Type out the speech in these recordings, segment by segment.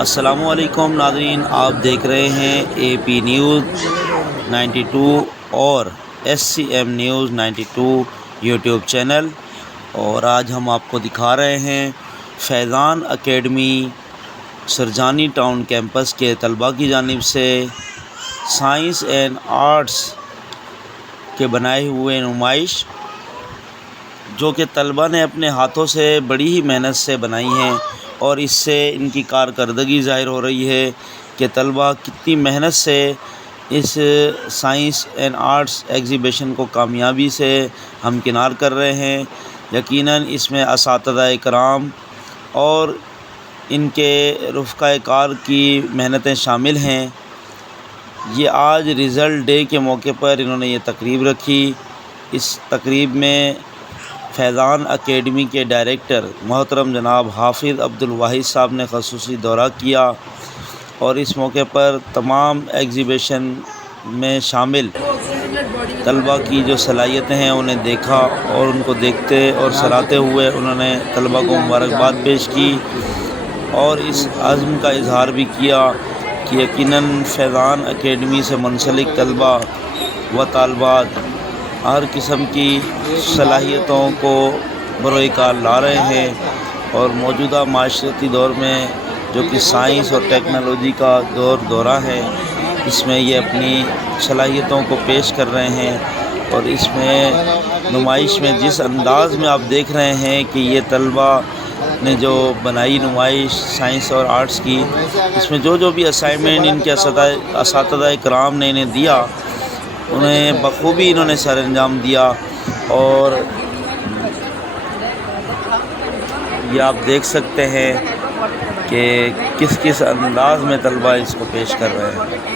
अस्सलामुअलैकुम नाज़रीन, आप देख रहे हैं AP न्यूज़ 92 और SCM न्यूज़ 92 यूट्यूब चैनल। और आज हम आपको दिखा रहे हैं Faizan academy Sarjani town campus के तलबा की जानिब से साइंस एंड आर्ट्स के बनाए हुए नुमाइश, जो कि तलबा ने अपने हाथों से बड़ी ही मेहनत से बनाई हैं और इससे इनकी कारकर्दगी ज़ाहिर हो रही है कि तलबा कितनी मेहनत से इस साइंस एंड आर्ट्स एग्ज़िबिशन को कामयाबी से हमकिनार कर रहे हैं। यकीनन इसमें असातिज़ा कराम और इनके रफ़क़ाए कार की मेहनतें शामिल हैं। ये आज रिज़ल्ट डे के मौके पर इन्होंने ये तकरीब रखी। इस तकरीब में फैज़ान एकेडमी के डायरेक्टर मोहतरम जनाब हाफिज़ अब्दुल वाहिद साहब ने ख़ुसूसी दौरा किया और इस मौके पर तमाम एग्ज़िबिशन में शामिल तलबा की जो सलाहियतें हैं उन्हें देखा और उनको देखते और सराहते हुए उन्होंने तलबा को मुबारकबाद पेश की और इस अज़्म का इज़हार भी किया कि यकीनन फैज़ान एकेडमी से मुंसलिक तलबा व तालबात हर किस्म की सलाहियतों को बरोए कार ला रहे हैं और मौजूदा माशरती दौर में जो कि साइंस और टेक्नोलॉजी का दौरा है, इसमें ये अपनी सलाहियतों को पेश कर रहे हैं। और इसमें नुमाइश में जिस अंदाज़ में आप देख रहे हैं कि ये तलबा ने जो बनाई नुमाइश साइंस और आर्ट्स की, इसमें जो भी असाइनमेंट इनके असातिज़ा कराम ने इन्हें दिया, उन्हें बखूबी इन्होंने सर अंजाम दिया। और ये आप देख सकते हैं कि किस किस अंदाज में तलबा इसको पेश कर रहे हैं।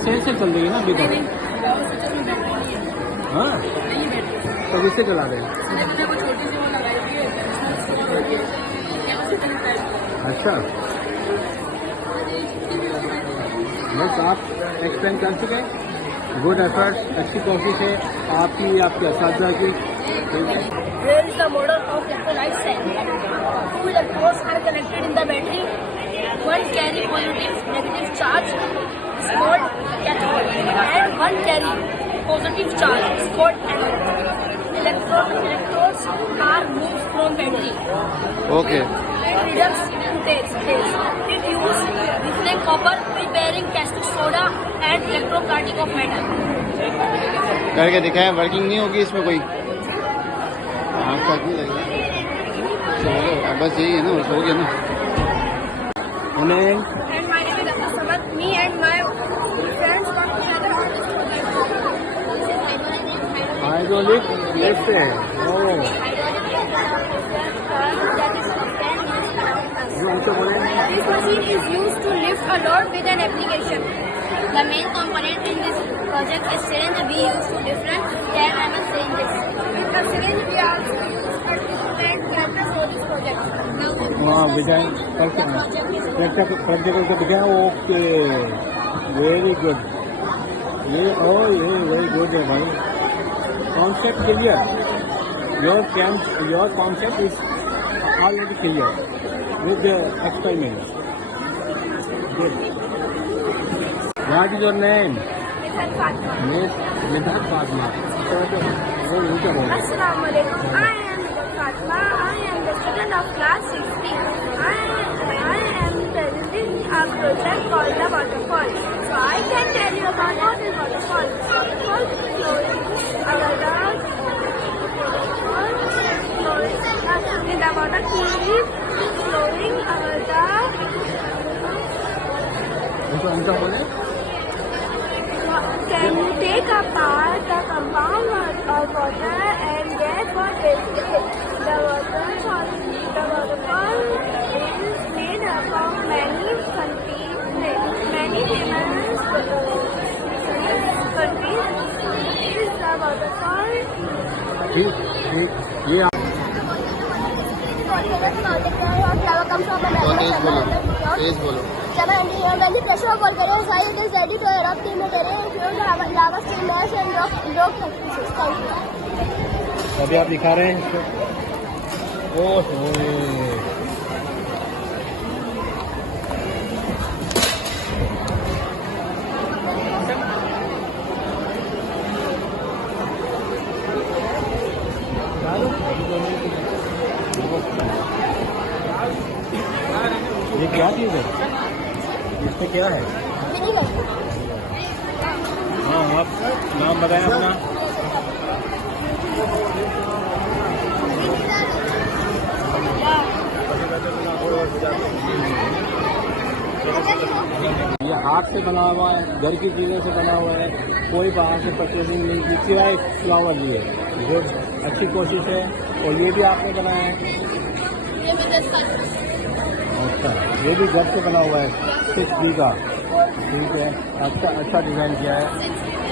से चल रही है ना अभी तक? हाँ, तो इससे चला रहे हैं। अच्छा, बस आप एक्सप्लेन कर चुके हैं। गुड एफर्ट, अच्छी कोशिश है आपकी, आपके असातिज़ा की। Here is the model of electrolyte cell. Two electrodes are connected in the battery. One carry positive negative charge is called cathode, and one carry positive charge is called anode. Electrodes are moved from battery. Okay. And reduce to taste. It uses reflecting copper, preparing caustic soda and electroplating of metal. करके दिखाएं, working नहीं होगी इसमें कोई? आपका क्यों लगेगा? चलो बस यही है ना, हो गया ना। उन्हें And my name is Dr. Samad. Me and my friends come together on this project. Hydraulic lift है। ओह, This machine is used to lift a load with an application. The main component in this project is syringe. We use two different 10 ml syringes. With the syringe, we also use a different characters for this project. हाँ design practical को दिखाएं। Okay, very good. ये very good है भाई। Concept clear, your concept is already clear with the experiment. Good. What is your name? Miss Midhat Fatma. Assalamu alaikum. I am Midhat Fatma. I am the student of class 16. I am presenting a project called the waterfall. So I can tell you about what is waterfall. Waterfall flowing in the water keeps flowing over the. Can you take apart the compound of water and guess what is it? The waterfall is made up of many countries, many famous countries. This is the waterfall. ये When the pressure of water is high, it is ready to erupt in the terrain. Flash and rock necklaces. अभी आप दिखा रहे हैं इसको। ओह ये क्या चीज़ है? इसमें क्या है? हाँ, आप नाम बताएं अपना। ये हाथ से बना हुआ है, घर की चीज़ों से बना हुआ है, कोई बाहर से परचेजिंग नहीं की, सिवाय फ्लावर लिए। जो अच्छी कोशिश है। और ये भी आपने बनाया है? अच्छा, ये भी घर से बना हुआ है, 6B का। ठीक है, अच्छा डिज़ाइन किया है।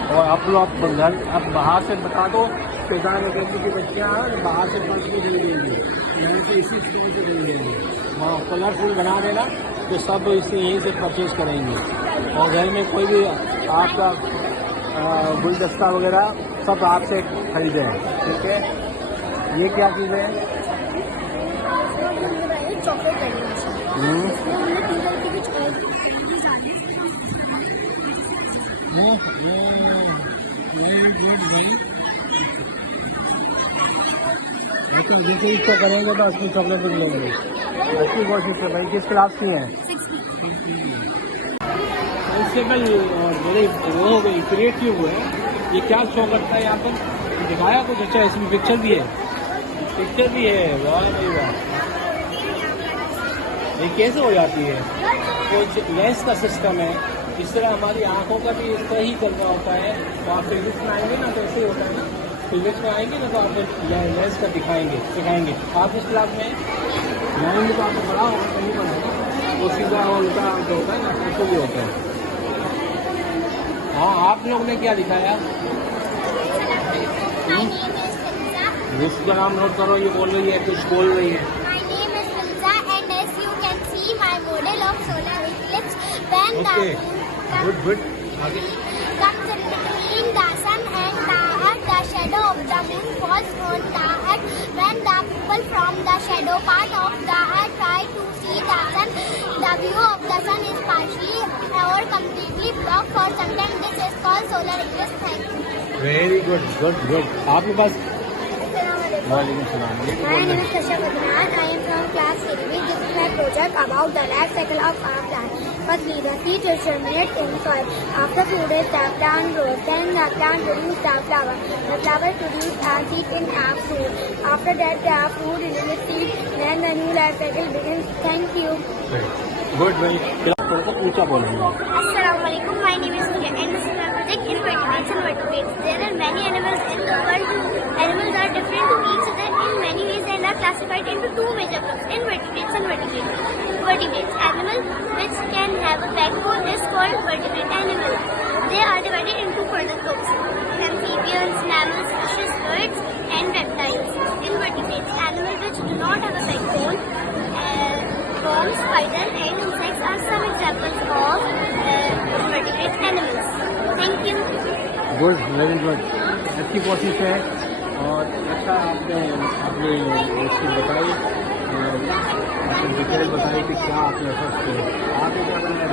और आप लोग घर आप बाहर से बता दो, पैदान करने की बच्चियाँ बाहर से पर्स भी नहीं देंगी, यहाँ से इसी स्टोर से नहीं देंगी। वहाँ कलरफुल बना देना तो सब इसे यहीं से परचेज करेंगे। और घर में कोई भी आपका गुलदस्ता वगैरह सब आपसे खरीदे हैं। ठीक है, ये क्या चीज़ है? चॉकलेट अच्छा, जैसे इसको करेंगे तो असली चॉकलेट भी लेंगे। अच्छी कोशिश है भाई। किस क्लास की हैं? इससे भाई मेरे वो हो गई क्रिएटिव हुए। ये क्या शो करता है यहाँ पर? दिखाया कुछ अच्छा, इसमें पिक्चर भी है। वाह भाई वाह। ये कैसे हो जाती है? कुछ लेंस का सिस्टम है। इस तरह हमारी आंखों का भी इस तरह ही करना होता है। तो आप फिजिक्स में आएंगे ना तो ऐसे ही होता है ना। फिजिक्स में आएंगे ना तो आप लेंस का सिखाएंगे। आप इस क्लास में आएंगे तो आपको बड़ा होगा, कहीं बनेगा वो सीधा उल्टा जो होता है ना, ऐसे भी होता है। हाँ, आप लोग ने क्या दिखाया? इसका नाम नोट करो। ये बोल रही है, कुछ बोल रही है। My name is Filza, and as you can see, my model of solar eclipse when Okay. Good. comes in between the sun and the earth. The shadow of the moon falls on the earth. When the people from the shadow part of the earth try to see the sun, the view of the sun is partially or completely blocked for some time. This is called solar eclipse. Thank you. Very good. आपके पास? वालेकुम सलाम। My name is Kashyap Adnan. I am from class 8B. This is my project about the life cycle of our plant. Firstly, the seed is germinate in soil. After few days, the plant grows. Then the plant produces the flower. The flower produces a seed in a fruit. After that, the fruit releases seed. Then the new life cycle begins. Thank you. Good भाई। थोड़ा सा ऊंचा बोलेंगे। Assalamualaikum. My name is Surya and this is my project Invertebrates and Vertebrates. There are many animals in the world. Animals are different to each other in many ways and are classified into two major groups: invertebrates and vertebrates. Vertebrates animals which can have a backbone is called vertebrate animals. They are divided into further groups: amphibians, mammals, fishes, birds, and reptiles. Invertebrates animals which do not have a backbone. Worms, spiders, and insects are some examples of vertebrate animals. Thank you. Good, very good. अच्छी कोशिश है और अच्छा आपने इसकी बताई, आपने detail बताई कि क्या आपने फर्स्ट किया। आपने क्या बनाया?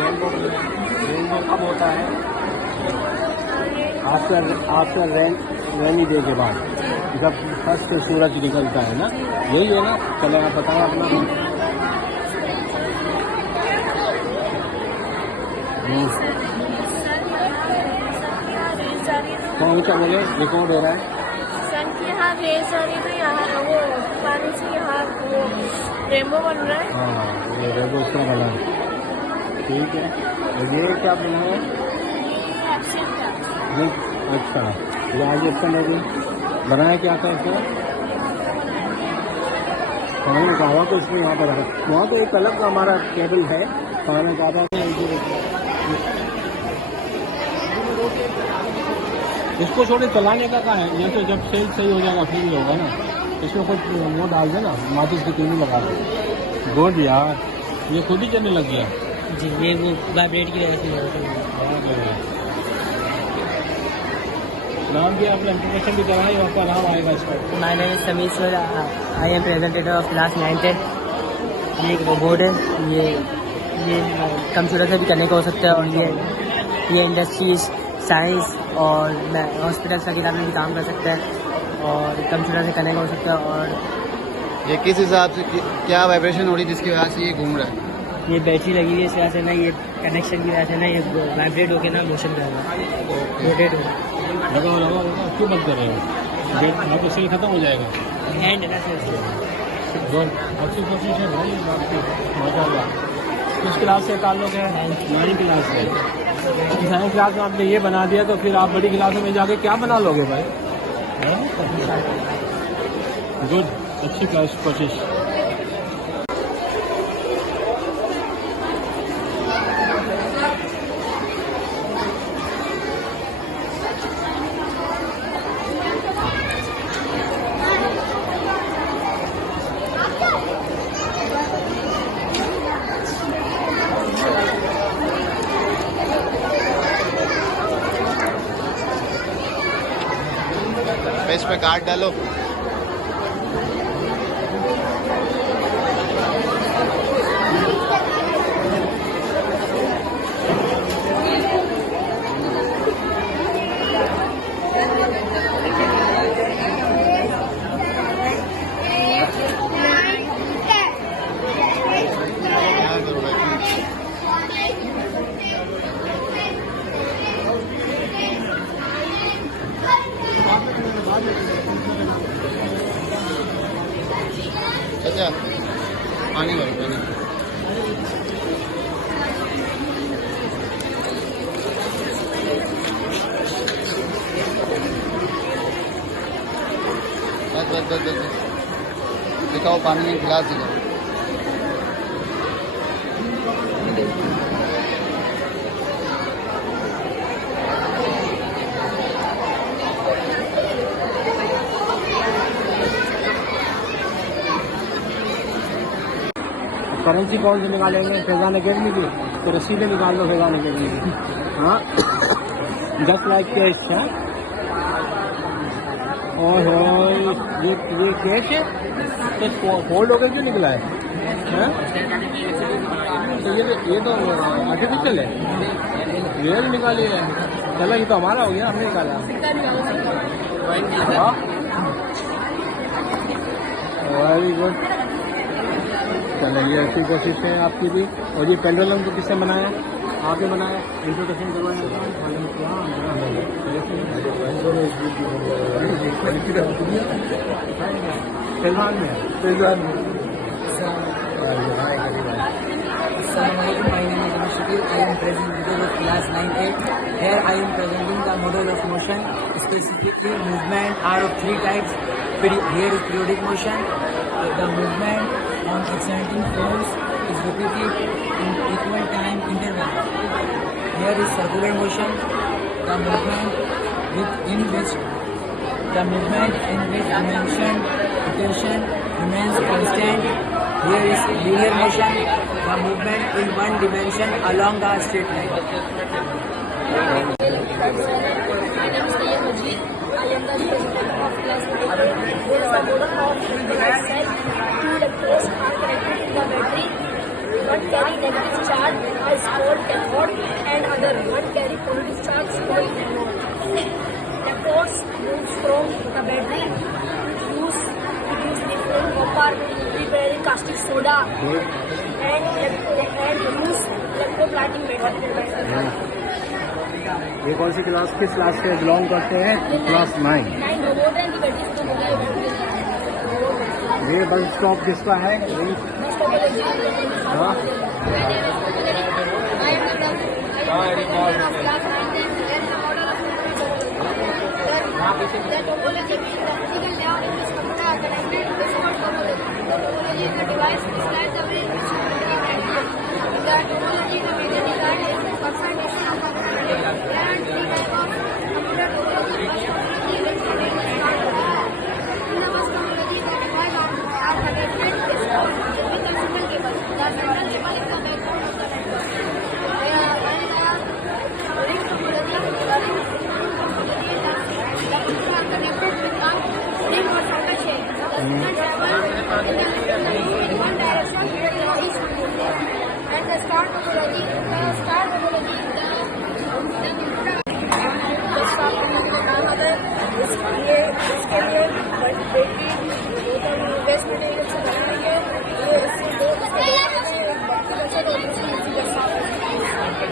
रेनबो कब होता है? आफ्टर रेनी डे के बाद, जब फर्स्ट सूरज निकलता है ना, यही है ना? चले आप बताएं अपना। कौन सा बोले? रिकॉर्ड हो रहा है। सन की यहाँ रेस आ रही तो यहाँ वो पानी से यहाँ वो रेनबो बन रहा है। हाँ, ये रेनबो उसका बना है। ठीक है, और ये क्या बना है? नहीं, अच्छा, ये आगे इसका नहीं बनाया क्या था इसका? खाने का हुआ तो इसमें यहाँ पर रखा। वहाँ तो एक अलग का हमारा टेबल है खाने का। इसको छोटे चलाने का है, ये तो जब सेल सही हो जाएगा फिर ही होगा ना। इसमें कुछ वो डाल देना, माचिस की तीनी लगा दो। गुड यार, ये खुद ही चलने लग गया जी। ये वो वाइब्रेट की वजह से। नाम भी अपना इंट्रोडक्शन भी कराएं, आपका नाम आएगा इस पर। My name is Sameer sir, I am presenter of class 9-10। ये एक रोबोट है, ये कंप्यूटर से भी कनेक्ट हो सकता है, और ये इंडस्ट्रीज, साइंस और हॉस्पिटल्स वगैरह में भी काम कर सकता है और कंप्यूटर से कनेक्ट हो सकता है। और ये किस हिसाब से क्या वाइब्रेशन हो रही है जिसकी वजह से ये घूम रहा है? ये बैटरी लगी हुई है, इस वजह से ना ये कनेक्शन की वजह से ना ये वाइब्रेट होकर ना मोशन कर रहा है, रोटेट हो रहा है। लगाओ, क्यों बंद कर रहे हो? आपका सेल खत्म हो जाएगा। हैंड है ना सर, गुड, अच्छी कोशिश है भाई आपकी, माशाल्लाह। किस क्लास से ताल्लुक है? 9 क्लास से। 9 क्लास में आपने ये बना दिया तो फिर आप बड़ी क्लासों में जाके क्या बना लोगे भाई? गुड, अच्छी कोशिश। इस पे कार्ड डालो। अच्छा, पानी भरो, पानी। बस दिखाओ, पानी में गिलास दिखाओ। करेंसी कौन से निकालेंगे? फैजान अकेडमी की, तो रसीदें निकाल लो फैजान अकेडमी की। हाँ, जस्ट लाइक कैश है। और ये कैश है तो फोल्ड होकर क्यों निकला है? हाँ? तो ये तो आर्टिफिशियल है, रियल निकाली है। चलो, ये तो हमारा हो गया, हमने निकाला। Very good. चलो, ये अच्छी कोशिश है आपकी भी। और ये पेंडुलम को किसने बनाया? आपने बनाया, इंट्रोडक्शन करवाया। सलमान में My name is Rashid. I am presenting of class 9-8. Here I am presenting the model of motion. Specifically, movement are of 3 types. Here is periodic motion. The movement on accelerating force is repeated in equal time interval. Here is circular motion. The movement in which dimension rotation remains constant. Here is linear motion. The movement in one dimension along the straight line. My name is Tayyib Majid. I am the president of class 9. There is a model of device cell. 2 electrodes are connected in the battery. One carry negative charge, a small cathode, and other one carry positive charge, small anode. Electrodes move from the battery use different copper, preparing caustic soda, and use electroplating method. ये कौन सी class, किस class से belong करते हैं? Class 9। ये bus stop किसका है? हाँ,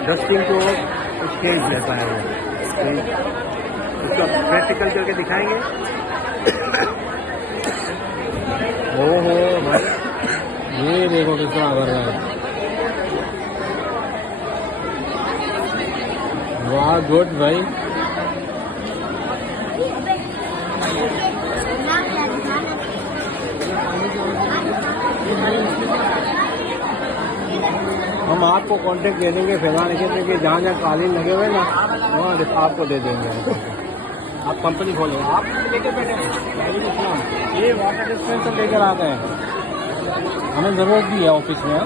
डस्टिंग को स्टेज रहता है वो स्टेज, उसका प्रैक्टिकल करके दिखाएंगे। ओहो भाई ये देखो कितना कर रहा है, वाह गुड भाई। हम आपको कांटेक्ट दे देंगे फैजान क्षेत्र के, जहाँ जहाँ कालीन लगे हुए ना वहाँ आपको दे देंगे। आप कंपनी खोलो, आप लेकर बैठे हैं। ये वाटर डिस्पेंसर लेकर आते हैं, हमें ज़रूरत भी है ऑफिस में।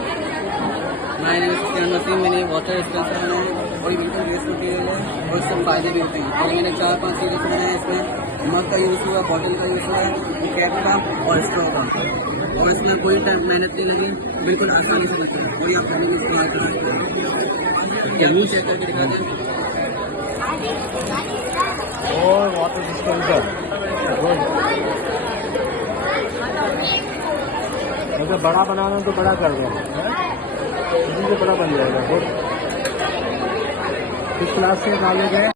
माय नेम इज किरण वसीम। मैंने वाटर डिस्पेंसर बनाया है और ये बिल्कुल वेस्ट मटीरियल है और इससे फायदे भी होते हैं। और मैंने 4-5 चीज़ें बनाया है। इसमें मग का यूज़ हुआ, बॉटल का यूज़ हुआ है, कैप का और स्ट्रॉ का, और इसमें कोई टाइम मेहनत नहीं लगी, बिल्कुल आसानी से बनता है और ये आप पहले भी इस्तेमाल कर सकते हैं। आपको चेक करके दिखाते हैं। और वाटर डिस्पेंसर अगर बड़ा बनाना तो बड़ा कर दो, इसी से बड़ा बन जाएगा। इस क्लास से डाले गए